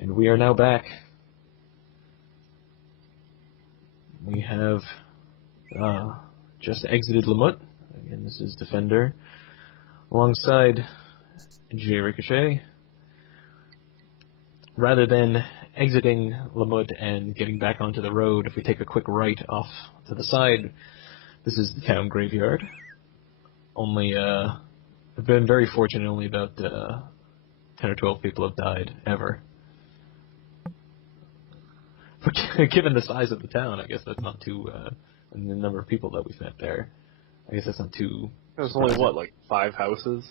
And we are now back. We have just exited Lamut. Again, this is Defender. Alongside J. Ricochet. Rather than exiting Lamut and getting back onto the road, if we take a quick right off to the side, this is the town graveyard. Only, I've been very fortunate, only about 10 or 12 people have died, ever. But given the size of the town, I guess that's not too, and the number of people that we've met there, I guess that's not too There's only, what, like 5 houses?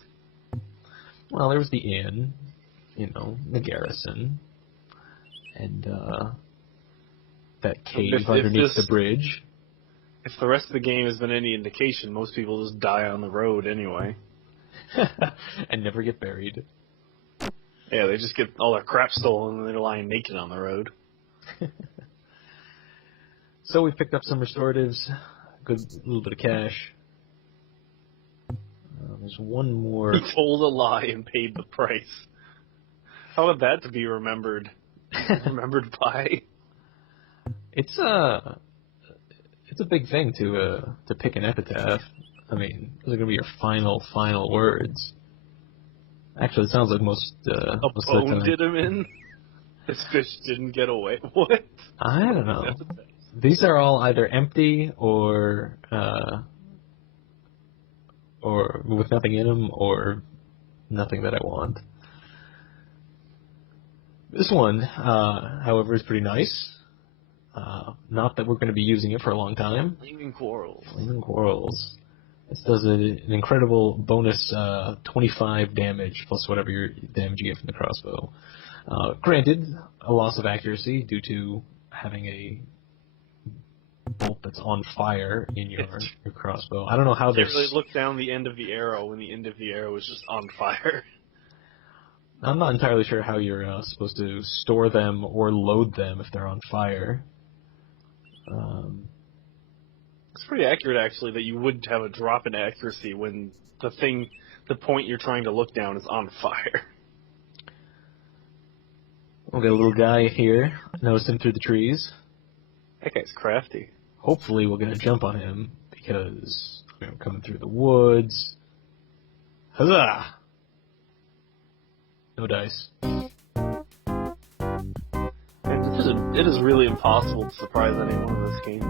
Well, there was the inn, the garrison, and that cave underneath the bridge. If the rest of the game has been any indication, most people just die on the road anyway. And never get buried. Yeah, they just get all their crap stolen and they're lying naked on the road. So we picked up some restoratives, a good little bit of cash. There's one more. He told a lie and paid the price. How would that to be remembered? Remembered by? It's a big thing to pick an epitaph. I mean, those are gonna be your final words. Actually, it sounds like most a bone did him in. This fish didn't get away. What? I don't know. These are all either empty or with nothing in them, or nothing that I want. This one, however, is pretty nice. Not that we're going to be using it for a long time. Flaming Quarrels. Flaming Quarrels. This does an incredible bonus 25 damage, plus whatever your damage you get from the crossbow. Granted, a loss of accuracy due to having a bolt that's on fire in your crossbow. I don't know how they really look down the end of the arrow when the end of the arrow is just on fire. I'm not entirely sure how you're supposed to store them or load them if they're on fire. It's pretty accurate, actually, that you would have a drop in accuracy when the point you're trying to look down is on fire. We'll get a little guy here. Notice him through the trees. That guy's crafty. Hopefully we'll get a jump on him, because I'm coming through the woods. Huzzah! No dice. It is really impossible to surprise anyone in this game.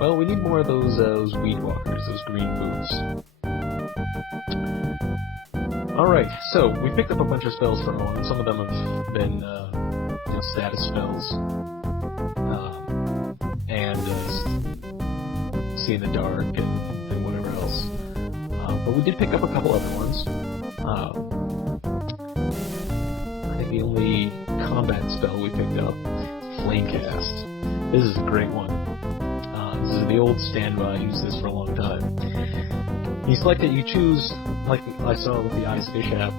Well, we need more of those weed walkers, those green boots. Alright, so we picked up a bunch of spells for Owen. Some of them have been status spells. And see in the dark and whatever else. But we did pick up a couple other ones. I think the only combat spell we picked up is Flamecast. This is a great one. This is the old standby. I used this for a long time. You select it, you choose, like I saw with the Ice Fish app,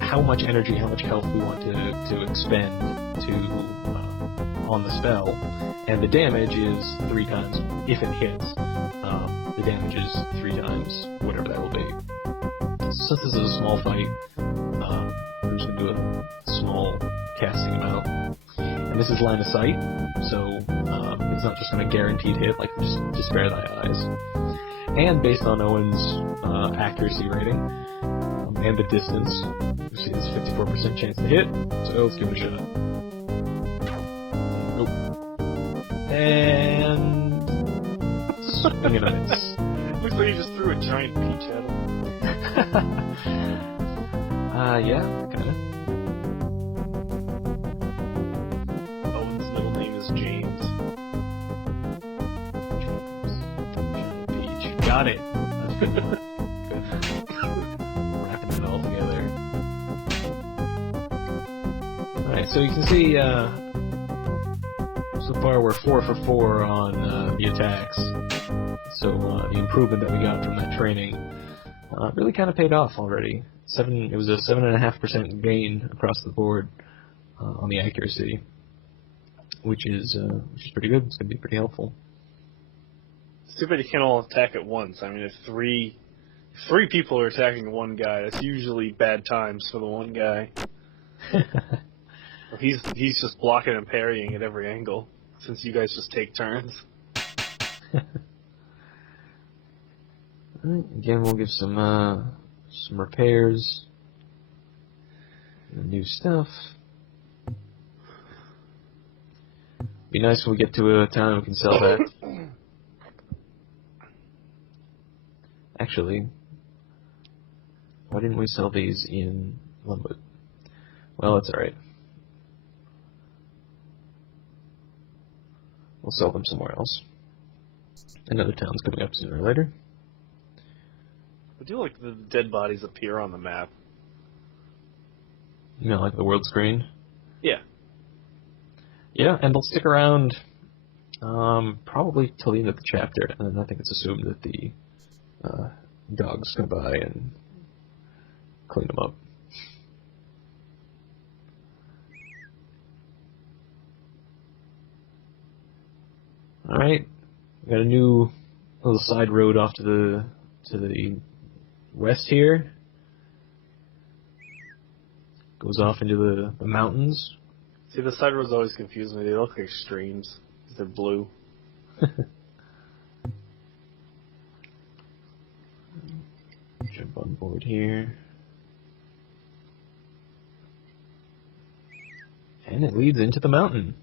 how much energy, how much health we want to expend on the spell, and the damage is 3 times if it hits. The damage is 3 times whatever that will be. Since this is a small fight, we're just going to do a small casting amount. And this is line of sight, so it's not just going to guaranteed hit, like just spare thy eyes. And based on Owen's accuracy rating and the distance, you see there's a 54% chance to hit, so let's give it a shot. Nope. And swing and a miss. Looks like he just threw a giant peach at him. Yeah, kinda. Owen's middle name is James. Giant peach. Got it. Wrapping it all together. Alright, so you can see, so far we're 4 for 4 on the attacks. So the improvement that we got from that training really kind of paid off already. It was a 7.5% gain across the board on the accuracy, which is pretty good. It's going to be pretty helpful. It's too bad you can't all attack at once. I mean, if three people are attacking one guy, that's usually bad times for the one guy. He's just blocking and parrying at every angle, since you guys just take turns. Alright, again, we'll give some repairs. New stuff. Be nice when we get to a town we can sell that. Actually, why didn't we sell these in Limwood? Well, that's alright. We'll sell them somewhere else. Another town's coming up sooner or later. I do like the dead bodies appear on the map. You know, like the world screen? Yeah. Yeah, and they'll stick around probably till the end of the chapter, and then I think it's assumed that the dogs come by and clean them up. Alright, we got a new little side road off to the west here. Goes off into the mountains. See, the side roads always confuse me. They look like streams. They're blue. Jump on board here. And it leads into the mountain.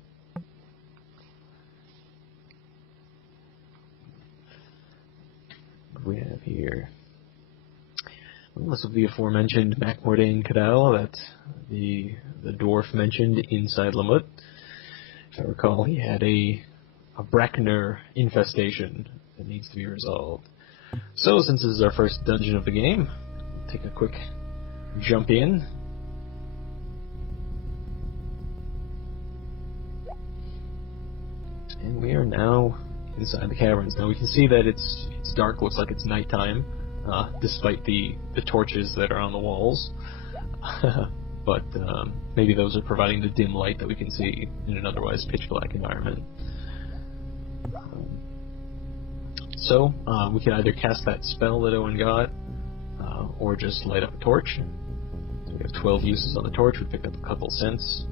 What do we have here? Well, this will be aforementioned Mordain Cadal that the dwarf mentioned inside Limwood. If I recall, he had a Brackner infestation that needs to be resolved. So, since this is our first dungeon of the game, we'll take a quick jump in. And we are now inside the caverns. Now we can see that it's dark, looks like it's nighttime, despite the torches that are on the walls. But maybe those are providing the dim light that we can see in an otherwise pitch black environment. So we can either cast that spell that Owen got, or just light up a torch. So we have 12 uses on the torch. We picked up a couple cents,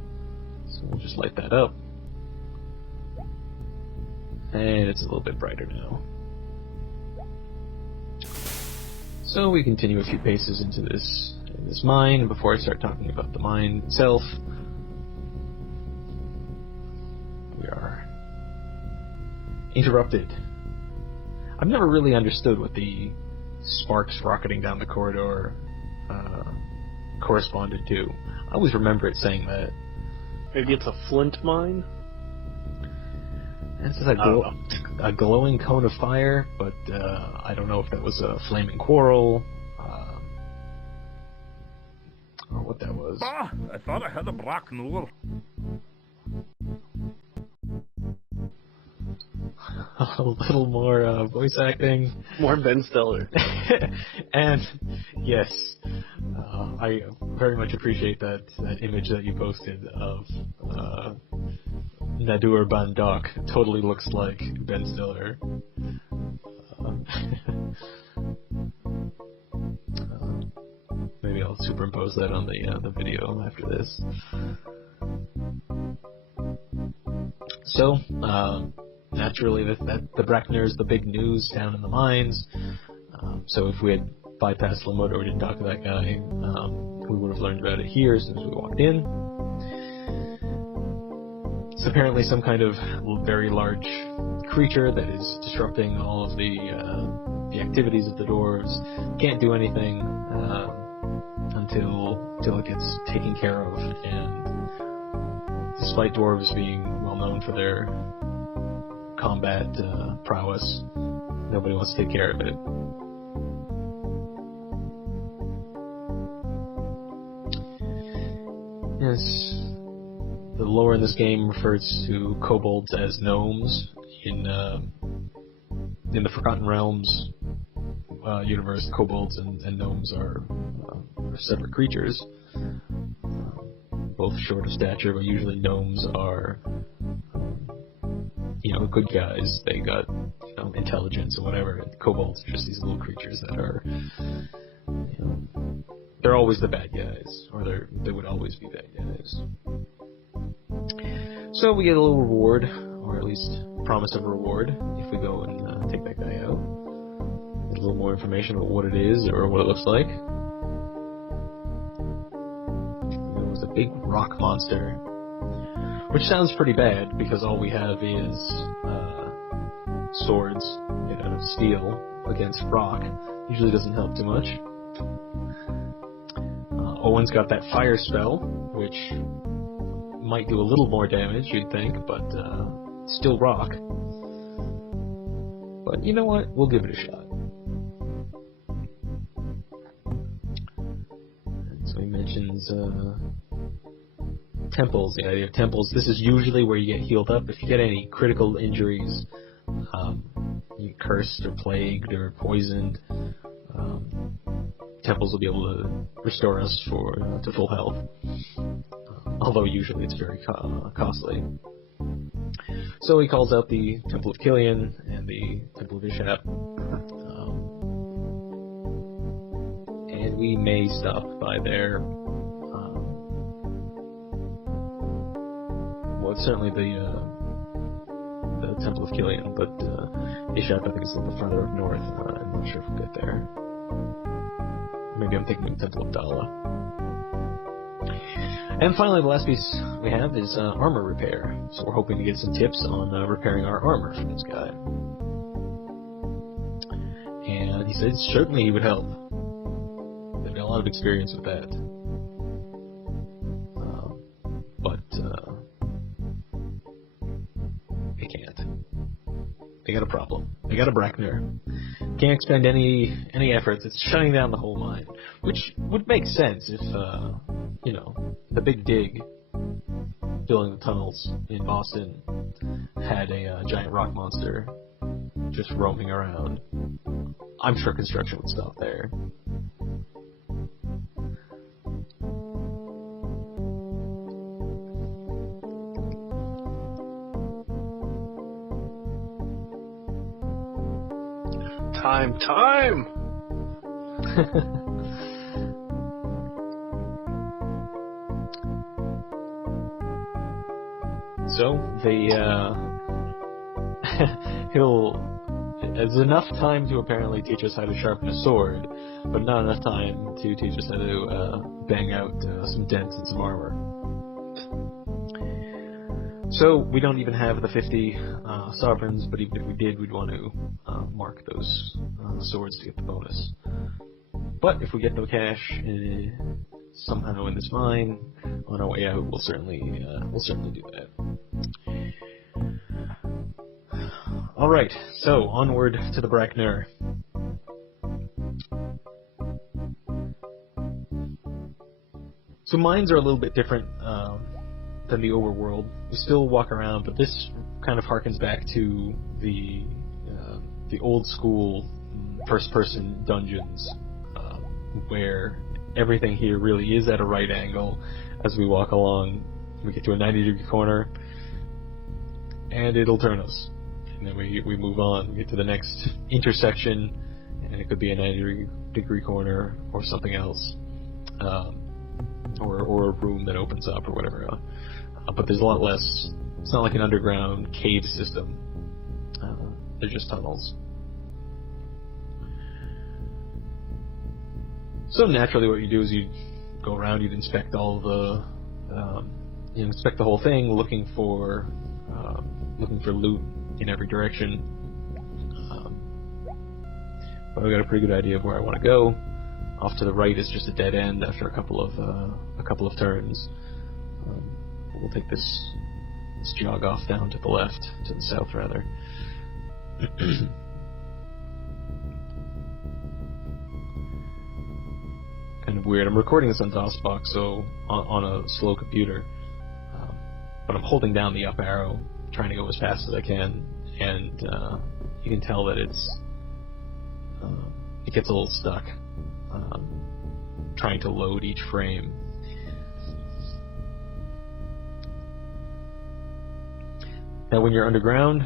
so we'll just light that up. And it's a little bit brighter now. So we continue a few paces into this mine, and before I start talking about the mine itself, we are interrupted. I've never really understood what the sparks rocketing down the corridor corresponded to. I always remember it saying that. Maybe it's a flint mine? This is a glowing cone of fire, but I don't know if that was a flaming quarrel, or what that was. Ah, I thought I had a black noor. A little more voice acting. More Ben Stiller. And, yes, I very much appreciate that image that you posted of Nadur Bandok. Totally looks like Ben Stiller. Maybe I'll superimpose that on the video after this. So, naturally, the Brackner is the big news down in the mines. So if we had bypassed Limwood or didn't talk to that guy, we would have learned about it here as soon as we walked in. It's apparently some kind of very large creature that is disrupting all of the activities of the dwarves. Can't do anything until it gets taken care of. And despite dwarves being well known for their combat prowess, nobody wants to take care of it. Yes. The lore in this game refers to kobolds as gnomes. In the Forgotten Realms universe, kobolds and gnomes are separate creatures, both short of stature, but usually gnomes are, good guys. They got, intelligence or whatever. And kobolds are just these little creatures that are, they're always the bad guys, or they would always be bad guys. So we get a little reward, or at least promise of a reward, if we go and take that guy out. Get a little more information about what it is or what it looks like. It was a big rock monster, which sounds pretty bad because all we have is swords made out of steel against rock. Usually doesn't help too much. Owen's got that fire spell, which might do a little more damage, you'd think, but still rock. But you know what? We'll give it a shot. So he mentions temples, the idea of temples. This is usually where you get healed up. If you get any critical injuries, you get cursed or plagued or poisoned, temples will be able to restore us to full health. Although usually it's very costly. So he calls out the Temple of Killian and the Temple of Ishap. And we may stop by there. Well, it's certainly the Temple of Killian, but Ishap I think is a little bit further up north. I'm not sure if we'll get there. Maybe I'm thinking of the Temple of Dala. And finally, the last piece we have is armor repair. So we're hoping to get some tips on repairing our armor from this guy. And he said certainly he would help. They've got a lot of experience with that. But they can't. They got a problem. They got a Brackner. Can't expend any efforts. It's shutting down the whole mine, which would make sense if the big dig filling the tunnels in Boston had a giant rock monster just roaming around. I'm sure construction would stop there. Time! So there's enough time to apparently teach us how to sharpen a sword, but not enough time to teach us how to bang out some dents and some armor. So we don't even have the 50 sovereigns, but even if we did, we'd want to mark those swords to get the bonus. But if we get the cash somehow in this mine on our way out, we'll certainly do that. All right, so onward to the Brackner. So mines are a little bit different than the overworld. We still walk around, but this kind of harkens back to the old school first-person dungeons, where everything here really is at a right angle. As we walk along, we get to a 90-degree corner, and it'll turn us. And then we move on. We get to the next intersection, and it could be a 90-degree corner or something else, or a room that opens up or whatever. But there's a lot less. It's not like an underground cave system. They're just tunnels. So naturally, what you do is you go around, you'd inspect all the, inspect the whole thing, looking for loot in every direction. But I've got a pretty good idea of where I want to go. Off to the right is just a dead end after a couple of turns. We'll take this jog off down to the left, to the south rather. Kind of weird. I'm recording this on DOSBox, so on a slow computer, but I'm holding down the up arrow, trying to go as fast as I can, and you can tell that it gets a little stuck, trying to load each frame. Now, when you're underground,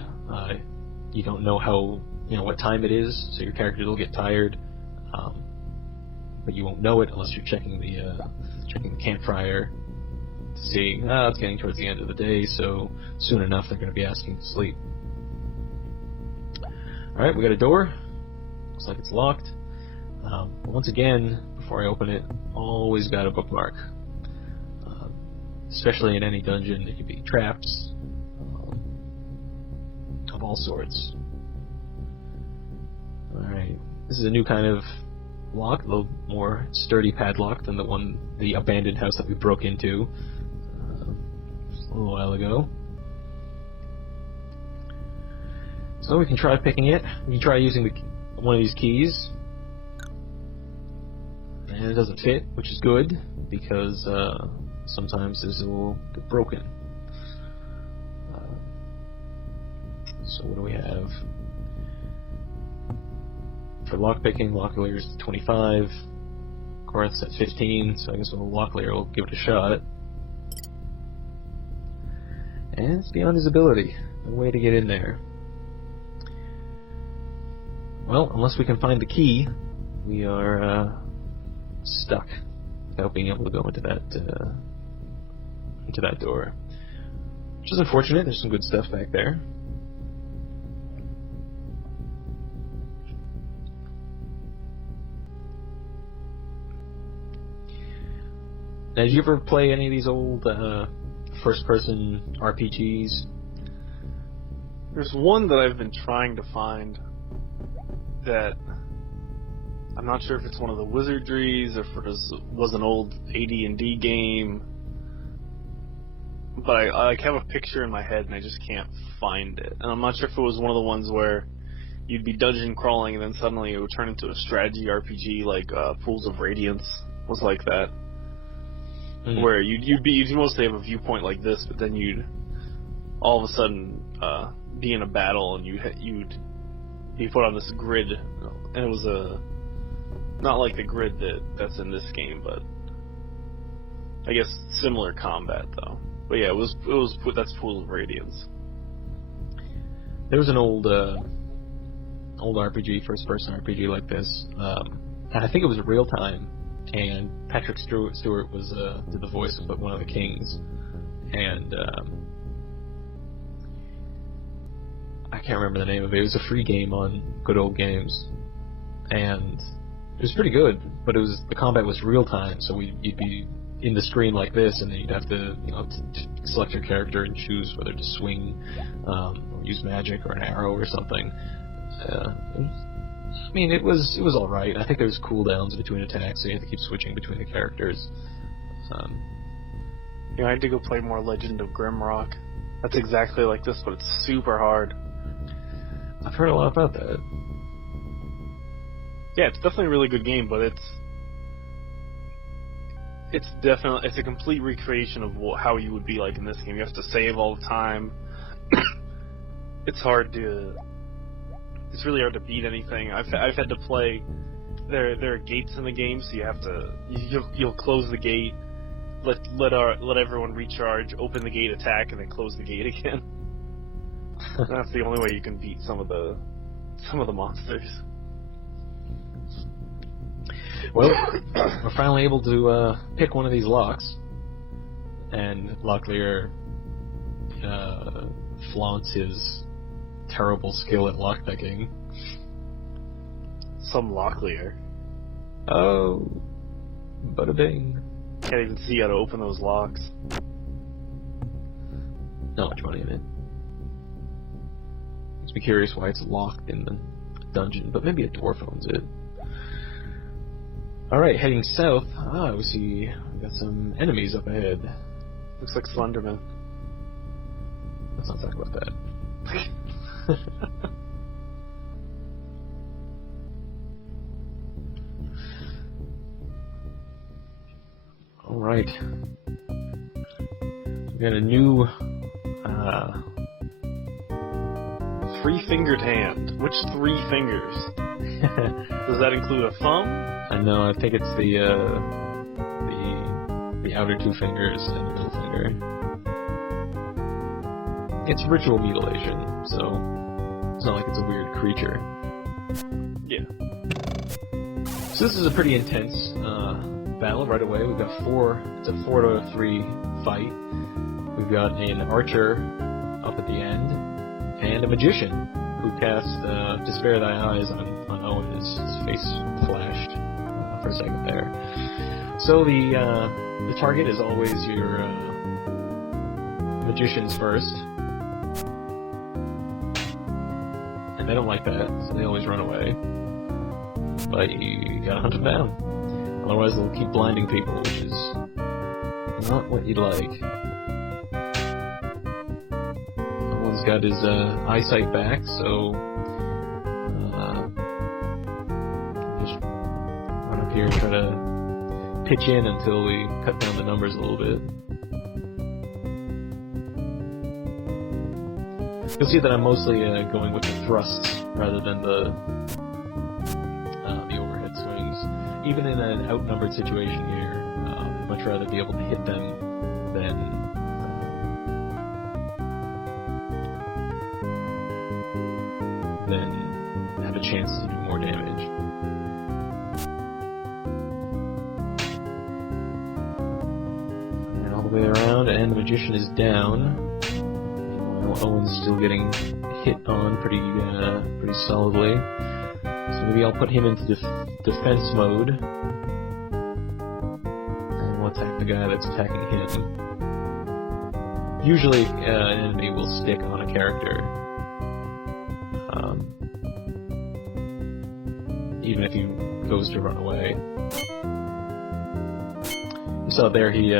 you don't know what time it is, so your characters will get tired. But you won't know it unless you're checking the campfire see, it's getting towards the end of the day, so soon enough they're going to be asking to sleep. Alright, we got a door. Looks like it's locked. But once again, before I open it, always got a bookmark. Especially in any dungeon, it could be traps of all sorts. Alright, this is a new kind of lock, a little more sturdy padlock than the abandoned house that we broke into just a little while ago. So we can try picking it. We can try using one of these keys. And it doesn't fit, which is good, because sometimes this will get broken. So what do we have? For lockpicking, Locklear is 25. Corinth's at 15, so I guess Locklear will give it a shot. And it's beyond his ability. No way to get in there. Well, unless we can find the key, we are stuck without being able to go into that door. Which is unfortunate. There's some good stuff back there. Now, did you ever play any of these old first-person RPGs? There's one that I've been trying to find that I'm not sure if it's one of the Wizardries or if it was an old AD&D game, but I have a picture in my head and I just can't find it. And I'm not sure if it was one of the ones where you'd be dungeon crawling and then suddenly it would turn into a strategy RPG like Pools of Radiance was like that. Where you'd mostly have a viewpoint like this, but then you'd all of a sudden be in a battle and you'd be put on this grid, and it was not like the grid that's in this game, but I guess similar combat though. But yeah, that's Pools of Radiance. There was an old RPG, first-person RPG like this. I think it was real time. And Patrick Stewart was did the voice of one of the kings, and I can't remember the name of it. It was a free game on Good Old Games, and it was pretty good. But the combat was real time, so you'd be in the screen like this, and then you'd have to select your character and choose whether to swing, or use magic or an arrow or something. I mean, it was all right. I think there was cooldowns between attacks, so you had to keep switching between the characters. I had to go play more Legend of Grimrock. That's exactly like this, but it's super hard. I've heard a lot about that. Yeah, it's definitely a really good game, but it's a complete recreation of how you would be like in this game. You have to save all the time. It's really hard to beat anything. I've had to play. There are gates in the game, so you'll close the gate, let everyone recharge, open the gate, attack, and then close the gate again. That's the only way you can beat some of the monsters. Well, we're finally able to pick one of these locks, and Locklear flaunts his terrible skill at lockpicking. Some Locklear. Oh, bada bing. Can't even see how to open those locks. Not much money in it. Makes me curious why it's locked in the dungeon, but maybe a dwarf owns it. Alright, heading south. We see we got some enemies up ahead. Looks like Slenderman. Let's not talk about that. Alright. We got a new three-fingered hand. Which three fingers? Does that include a thumb? I know, I think it's the outer two fingers and the middle finger. It's ritual mutilation, so it's not like it's a weird creature. Yeah. So this is a pretty intense battle right away. We've got it's a 4 to 3 fight. We've got an archer up at the end, and a magician who cast To Spare Thy Eyes on Owen. His face flashed for a second there. So the target is always your magicians first. And they don't like that, so they always run away. But you gotta hunt them down. Otherwise they'll keep blinding people, which is not what you'd like. Owen's got his eyesight back, so just run up here and try to pitch in until we cut down the numbers a little bit. You'll see that I'm mostly going with the thrusts rather than the overhead swings. Even in an outnumbered situation here, I'd much rather be able to hit them than have a chance to do more damage. And all the way around, and the magician is down. Owen's still getting hit on pretty solidly. So maybe I'll put him into defense mode. And we'll attack the guy that's attacking him. Usually an enemy will stick on a character. Even if he goes to run away. You saw there he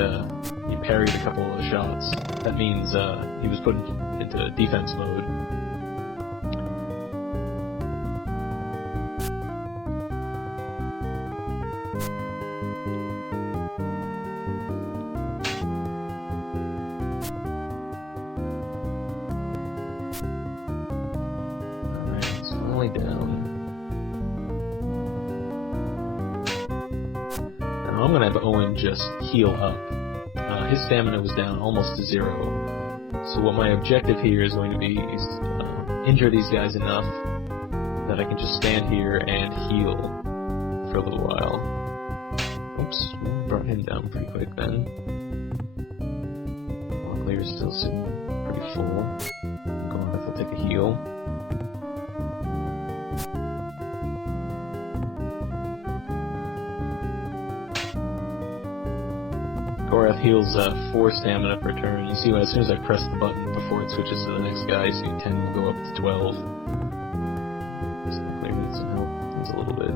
parried a couple of the shots. That means he was put into defense mode. Alright, it's finally down. Now I'm gonna have Owen just heal up. His stamina was down almost to 0. So what my objective here is going to be is injure these guys enough that I can just stand here and heal for a little while. Oops, brought him down pretty quick then. Locklear's still sitting pretty full. Go on if he'll take a heal. Gorath heals 4 stamina per turn. You see, as soon as I press the button before it switches to the next guy, so 10 will go up to 12. So Clear needs some help. Needs a little bit.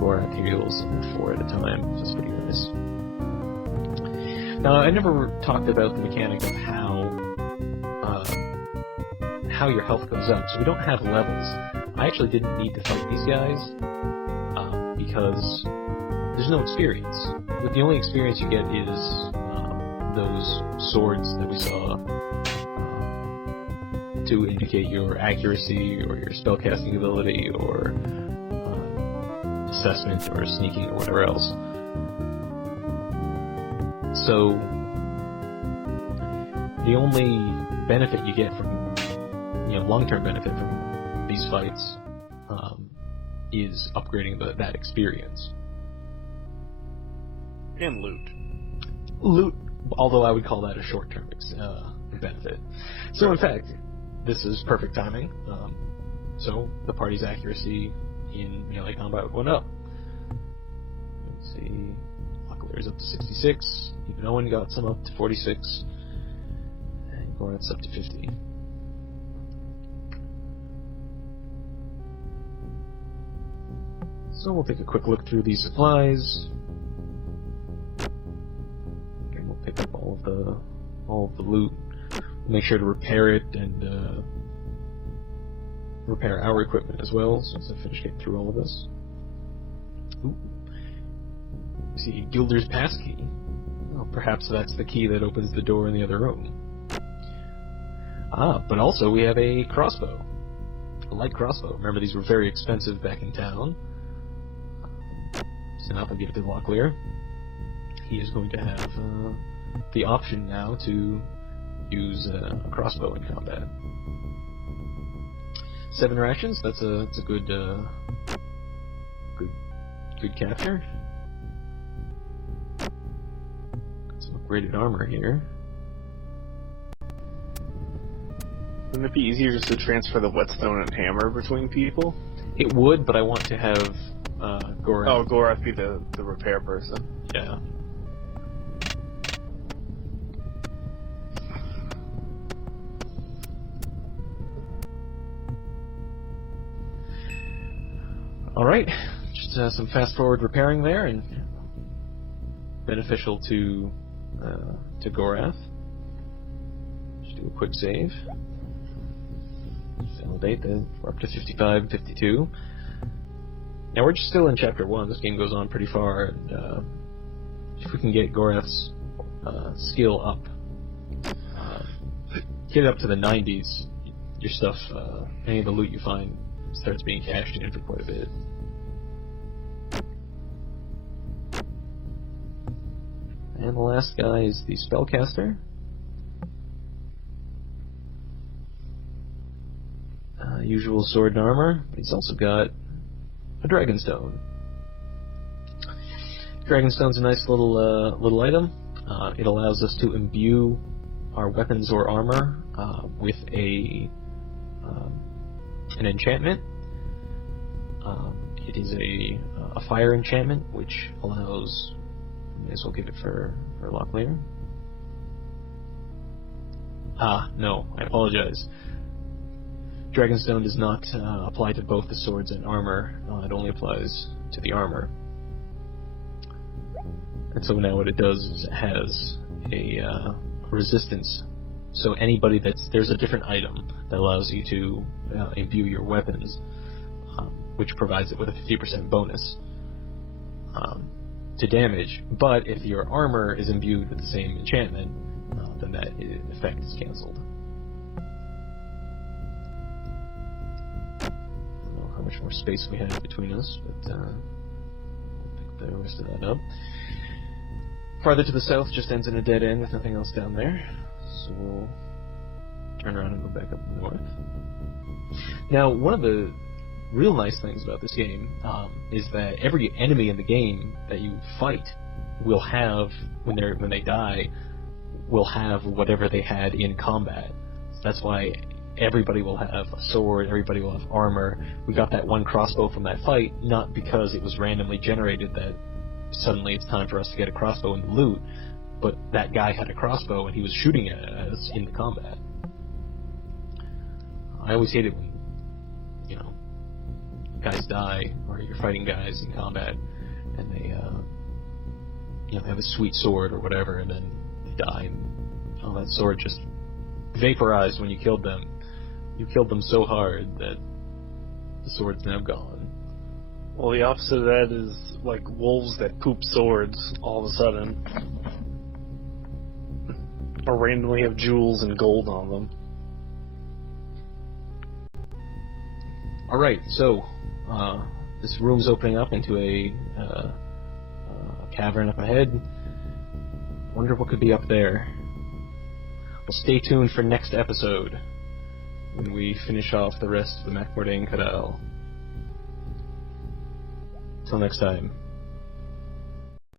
Gorath heals 4 at a time, which is pretty nice. Now, I never talked about the mechanic of how your health goes up. So we don't have levels. I actually didn't need to fight these guys because there's no experience. The only experience you get is those swords that we saw to indicate your accuracy or your spellcasting ability or assessment or sneaking or whatever else. So the only benefit you get from, long-term benefit from these fights is upgrading that experience. And loot. Loot, although I would call that a short-term benefit. So in fact, this is perfect timing. So the party's accuracy in melee combat went up. Let's see, Locklear's up to 66, even Owen got some up to 46, and Gorath's up to 50. So we'll take a quick look through these supplies. Pick up all of the loot. Make sure to repair it and repair our equipment as well, since I finished getting through all of this. Ooh. See, Gilder's passkey. Well, perhaps that's the key that opens the door in the other room. But also we have a crossbow. A light crossbow. Remember, these were very expensive back in town. So now if I give it to Locklear, he is going to have the option now to use a crossbow in combat. 7 rations. That's a good capture. Got some some upgraded armor here. Wouldn't it be easier just to transfer the whetstone and hammer between people? It would, but I want to have Gorath. Oh, Gorath be the repair person. Yeah. Alright, just some fast forward repairing there, and beneficial to Gorath. Just do a quick save. Validate that we're up to 55, 52. Now we're just still in Chapter 1, this game goes on pretty far, and if we can get Gorath's skill up, get it up to the 90s, your stuff, any of the loot you find starts being cashed in for quite a bit. And the last guy is the Spellcaster. Usual sword and armor, but he's also got a Dragonstone. Dragonstone's a nice little item. It allows us to imbue our weapons or armor with an enchantment. It is a fire enchantment, which allows. May as well give it for lock later. No, I apologize. Dragonstone does not apply to both the swords and armor. It only applies to the armor. And so now what it does is it has a resistance. So anybody there's a different item that allows you to imbue your weapons, which provides it with a 50% bonus to damage. But if your armor is imbued with the same enchantment, then that effect is cancelled. How much more space we have between us, but I'll pick the rest of that up. Farther to the south just ends in a dead end with nothing else down there, so we'll turn around and go back up north. Now, one of the real nice things about this game is that every enemy in the game that you fight will have, when they die, will have whatever they had in combat. So that's why everybody will have a sword, everybody will have armor. We got that one crossbow from that fight, not because it was randomly generated that suddenly it's time for us to get a crossbow and loot, but that guy had a crossbow and he was shooting at us in the combat. I always hate it when, guys die, or you're fighting guys in combat, and they, they have a sweet sword or whatever, and then they die, and that sword just vaporized when you killed them. You killed them so hard that the sword's now gone. Well, the opposite of that is like wolves that poop swords all of a sudden. Or randomly have jewels and gold on them. Alright, so, this room's opening up into a cavern up ahead. Wonder what could be up there. Well, stay tuned for next episode, when we finish off the rest of the Mordain Cadal. Till next time.